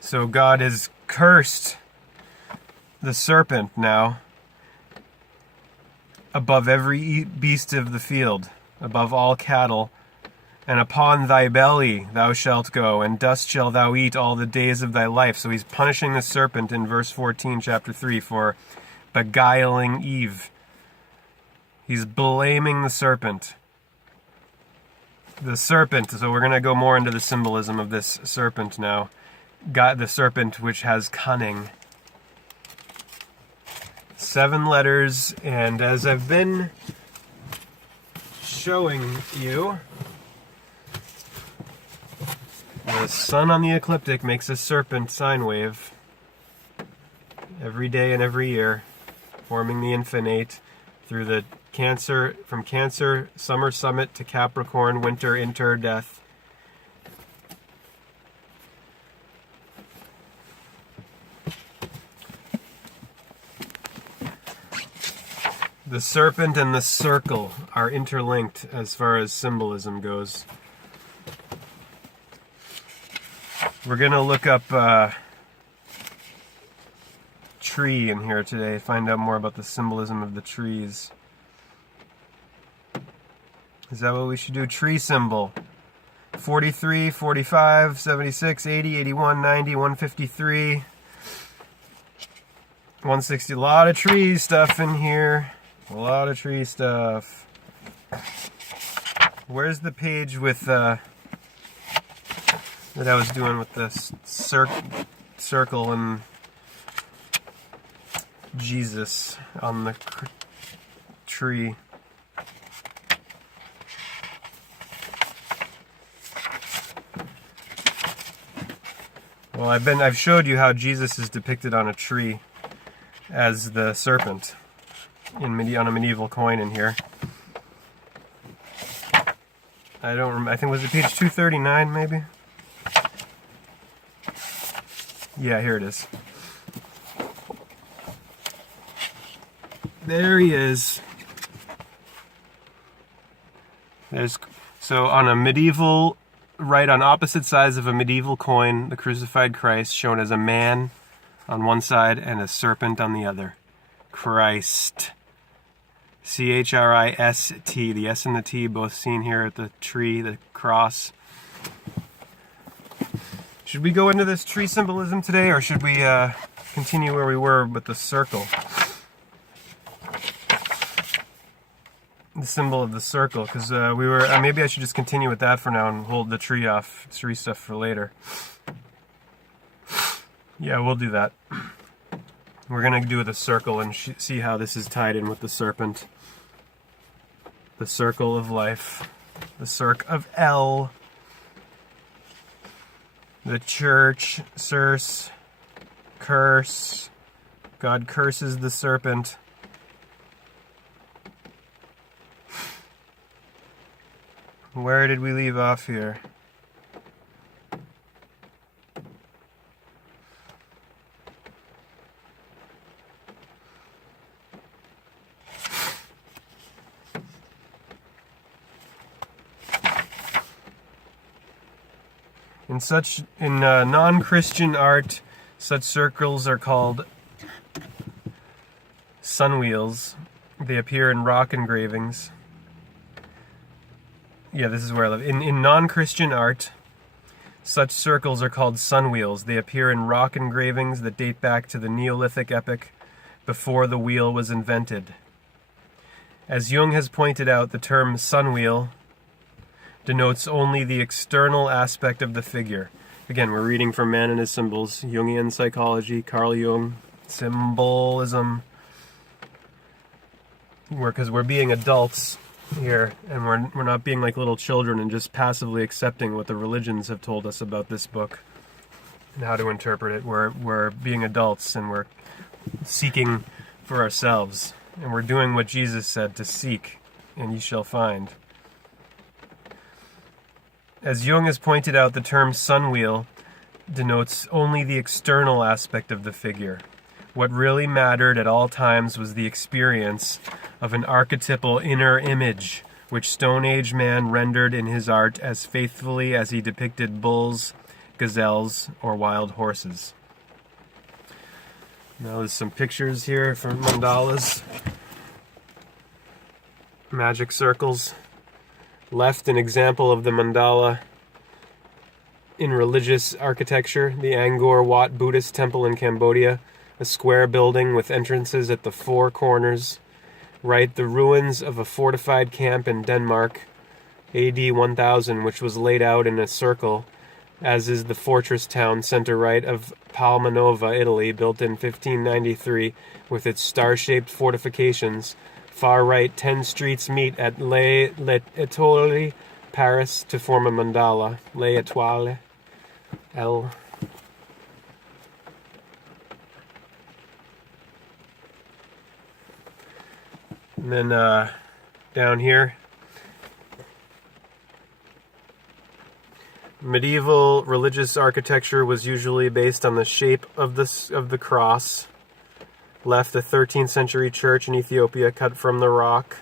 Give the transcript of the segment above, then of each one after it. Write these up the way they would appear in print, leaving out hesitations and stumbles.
So God has cursed the serpent now above every beast of the field, above all cattle, and upon thy belly thou shalt go, and dust shalt thou eat all the days of thy life. So he's punishing the serpent in verse 14, chapter 3, for beguiling Eve. He's blaming the serpent. The serpent, so we're going to go more into the symbolism of this serpent now. God, the serpent which has cunning. 7 letters, and as I've been showing you, the sun on the ecliptic makes a serpent sine wave every day and every year, forming the infinite through the Cancer, from Cancer, summer summit, to Capricorn, winter, inter, death. The serpent and the circle are interlinked as far as symbolism goes. We're going to look up tree in here today, find out more about the symbolism of the trees. Is that what we should do? Tree symbol. 43, 45, 76, 80, 81, 90, 153, 160. A lot of tree stuff in here. A lot of tree stuff. Where's the page with that I was doing with the circle and Jesus on the tree? Well, I've showed you how Jesus is depicted on a tree as the serpent on a medieval coin in here. I don't remember. I think was it page 239 maybe? Yeah, here it is. There he is. So on a medieval, right on opposite sides of a medieval coin, the crucified Christ shown as a man on one side and a serpent on the other. Christ. C-H-R-I-S-T. The S and the T both seen here at the tree, the cross. Should we go into this tree symbolism today, or should we continue where we were with the circle? The symbol of the circle, because we were maybe I should just continue with that for now and hold the tree stuff for later. Yeah, we'll do that. We're gonna do the circle and see how this is tied in with the serpent. The circle of life, the cirque of L, the church, Circe, curse. God curses the serpent. Where did we leave off here? In non-Christian art, such circles are called sunwheels. They appear in rock engravings. Yeah, this is where I live. In non-Christian art, such circles are called sunwheels. They appear in rock engravings that date back to the Neolithic epoch before the wheel was invented. As Jung has pointed out, the term sunwheel denotes only the external aspect of the figure. Again, we're reading from Man and His Symbols, Jungian psychology, Carl Jung, symbolism. Because we're being adults here, and we're not being like little children and just passively accepting what the religions have told us about this book and how to interpret it. We're being adults, and we're seeking for ourselves, and we're doing what Jesus said, to seek and ye shall find. As Jung has pointed out, the term sunwheel denotes only the external aspect of the figure. What really mattered at all times was the experience of an archetypal inner image, which Stone Age man rendered in his art as faithfully as he depicted bulls, gazelles, or wild horses. Now there's some pictures here from mandalas. Magic circles. Left, an example of the mandala in religious architecture, the Angkor Wat Buddhist temple in Cambodia, a square building with entrances at the four corners. Right, the ruins of a fortified camp in Denmark, AD 1000, which was laid out in a circle, as is the fortress town center right of Palmanova, Italy, built in 1593 with its star-shaped fortifications. Far right, 10 streets meet at Les Étoiles, Paris, to form a mandala. Les Étoiles, L. And then down here, medieval religious architecture was usually based on the shape of the cross. Left, a 13th century church in Ethiopia cut from the rock.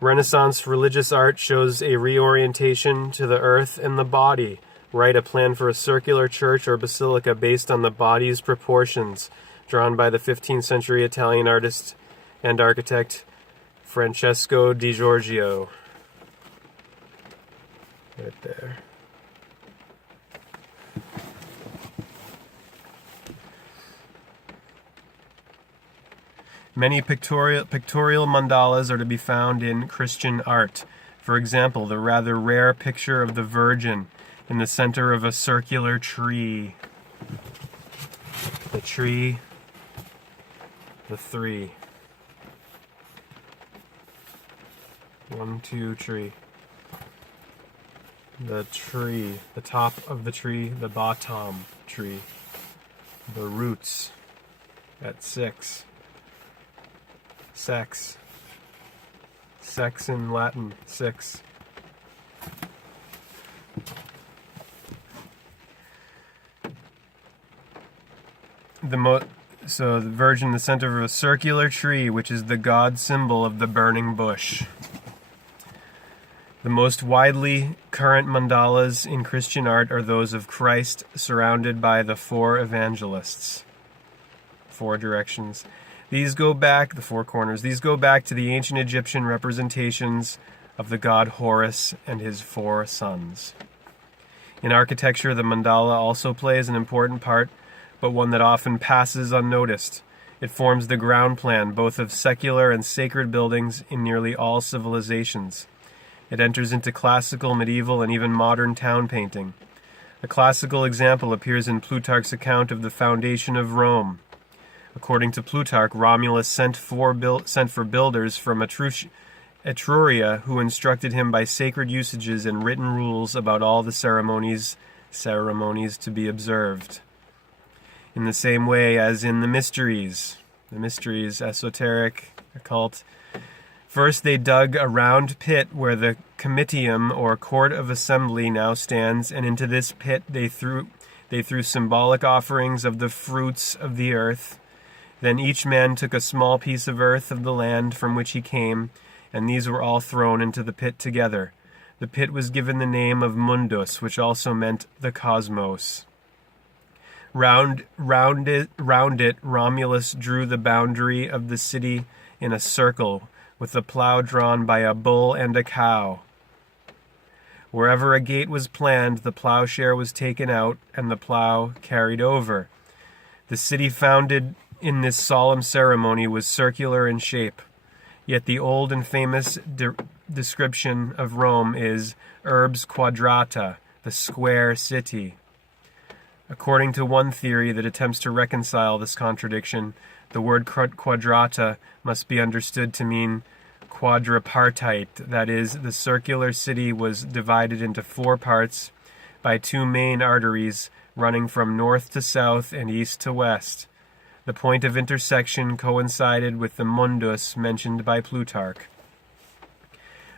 Renaissance religious art shows a reorientation to the earth and the body. Right, a plan for a circular church or basilica based on the body's proportions, drawn by the 15th century Italian artist and architect Francesco di Giorgio. Right there. Many pictorial mandalas are to be found in Christian art. For example, the rather rare picture of the Virgin in the center of a circular tree. The tree, the three. 1, 2, tree. The tree, the top of the tree, the bottom tree. The roots at 6. Sex. Sex in Latin, 6. So the Virgin in the center of a circular tree, which is the god symbol of the burning bush. The most widely current mandalas in Christian art are those of Christ surrounded by the 4 evangelists. 4 directions. These go back, the 4 corners, these go back to the ancient Egyptian representations of the god Horus and his 4 sons. In architecture, the mandala also plays an important part, but one that often passes unnoticed. It forms the ground plan both of secular and sacred buildings in nearly all civilizations. It enters into classical, medieval, and even modern town painting. A classical example appears in Plutarch's account of the foundation of Rome. According to Plutarch, Romulus sent for builders from Etruria who instructed him by sacred usages and written rules about all the ceremonies to be observed. In the same way as in the mysteries, esoteric, occult. First they dug a round pit where the comitium or court of assembly now stands, and into this pit they threw symbolic offerings of the fruits of the earth. Then each man took a small piece of earth of the land from which he came, and these were all thrown into the pit together. The pit was given the name of Mundus, which also meant the cosmos. Round it, Romulus drew the boundary of the city in a circle, with a plow drawn by a bull and a cow. Wherever a gate was planned, the plowshare was taken out, and the plow carried over. The city founded in this solemn ceremony was circular in shape, yet the old and famous description of Rome is urbs quadrata, the square city. According to one theory that attempts to reconcile this contradiction, the word quadrata must be understood to mean quadripartite, that is, the circular city was divided into 4 parts by 2 main arteries running from north to south and east to west. The point of intersection coincided with the mundus mentioned by Plutarch.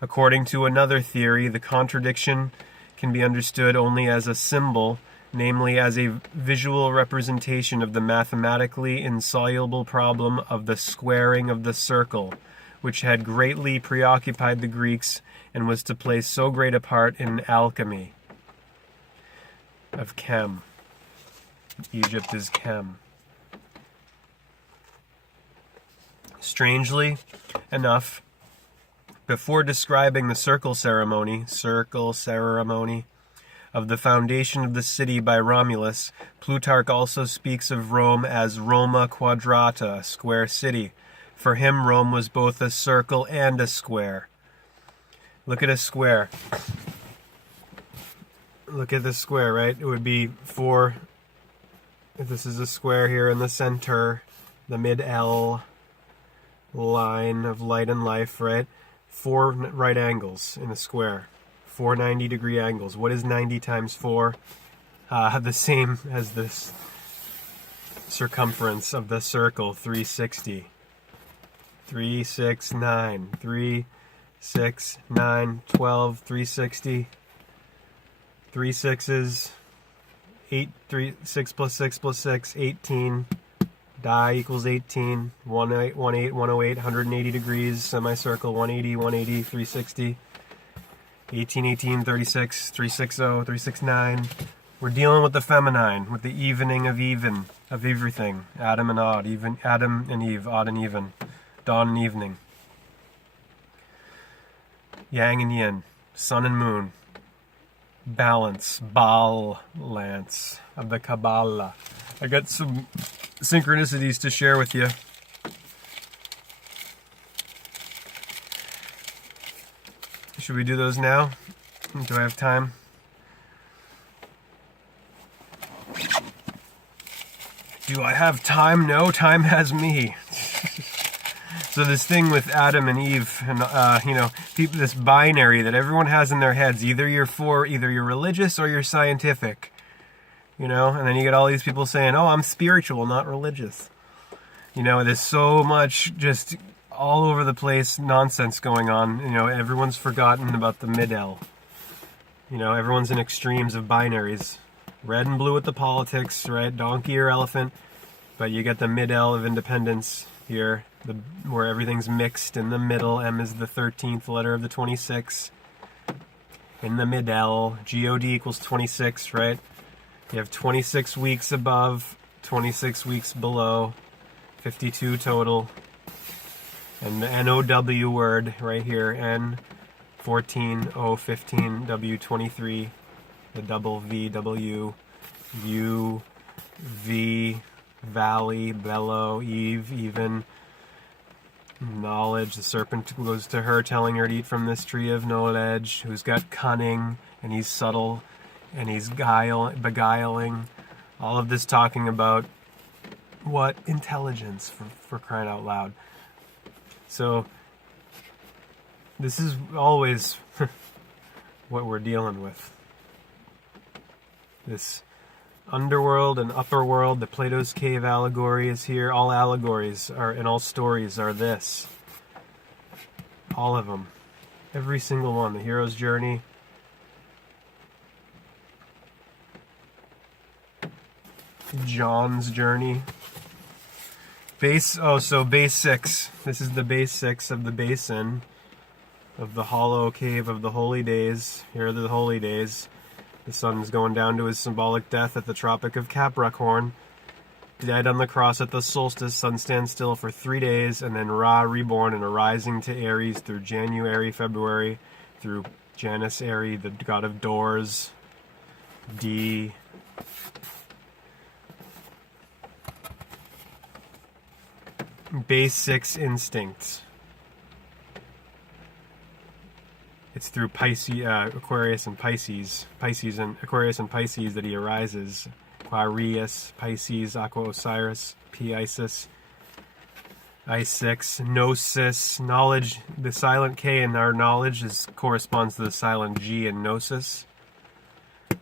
According to another theory, the contradiction can be understood only as a symbol, namely as a visual representation of the mathematically insoluble problem of the squaring of the circle, which had greatly preoccupied the Greeks and was to play so great a part in alchemy of Chem. Egypt is Chem. Strangely enough, before describing the circle ceremony of the foundation of the city by Romulus, Plutarch also speaks of Rome as Roma quadrata, a square city. For him, Rome was both a circle and a square. Look at a square. Look at the square, right? It would be 4. If this is a square here in the center, the mid-L line of light and life, right? 4 right angles in a square. 4 90-degree angles. What is 90 times 4? The same as this circumference of the circle, 360. 3, 6, 9. 3, 6, 9, 12, 360. 3 sixes. 8, 3, 6 plus 6 plus 6, 18. Die equals 18. 108, 108, 180 degrees. Semicircle, 180, 180, 360. 18, 18, 36, 360, 369. We're dealing with the feminine, with the evening of everything. Adam and odd, even Adam and Eve, odd and even. Dawn and evening. Yang and yin. Sun and moon. Balance. Balance of the Kabbalah. I got some synchronicities to share with you. Should we do those now? Do I have time? Do I have time? No, time has me. So this thing with Adam and Eve, and people, this binary that everyone has in their heads, either you're religious or you're scientific, and then you get all these people saying, "Oh, I'm spiritual, not religious." There's so much just all over the place nonsense going on. Everyone's forgotten about the mid-L. Everyone's in extremes of binaries, red and blue with the politics, right? Donkey or elephant, but you get the mid-L of independence here. Where everything's mixed in the middle. M is the 13th letter of the 26. In the mid-L, God equals 26, right? You have 26 weeks above, 26 weeks below, 52 total. And the NOW word right here, N, 14, O, 15, W, 23, the double V, W, U, V, valley, bellow, Eve, even. Knowledge, the serpent goes to her, telling her to eat from this tree of knowledge, who's got cunning, and he's subtle, and he's beguiling. All of this talking about what? Intelligence, for crying out loud. So, this is always what we're dealing with. This underworld and upper world, the Plato's cave allegory is here. All allegories and all stories are this. All of them. Every single one. The hero's journey. John's journey. Base 6. This is the base 6 of the basin of the hollow cave of the holy days. Here are the holy days. The sun's going down to his symbolic death at the Tropic of Capricorn. Dead on the cross at the solstice, sun stands still for 3 days, and then Ra reborn and arising to Aries through January, February, through Janus Aries, the god of doors. D. Base 6 instincts. It's through Aquarius and Pisces. Aquarius and Pisces that he arises. Aquarius, Pisces, Aqua Osiris, P Isis. I6, Gnosis, knowledge. The silent K in our knowledge corresponds to the silent G in Gnosis.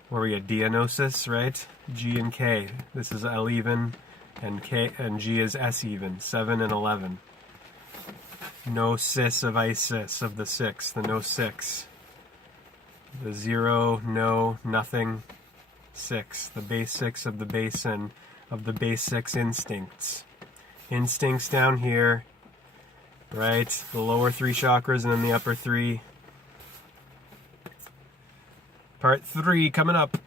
Where we get Diagnosis, right? G and K. This is L even, and K and G is S even. 7 and 11. Gnosis of Isis, of the 6, the no 6. The 0, no, nothing, 6. The base 6 of the basin, of the base 6 instincts. Instincts down here, right? The lower 3 chakras and then the upper 3. Part 3 coming up.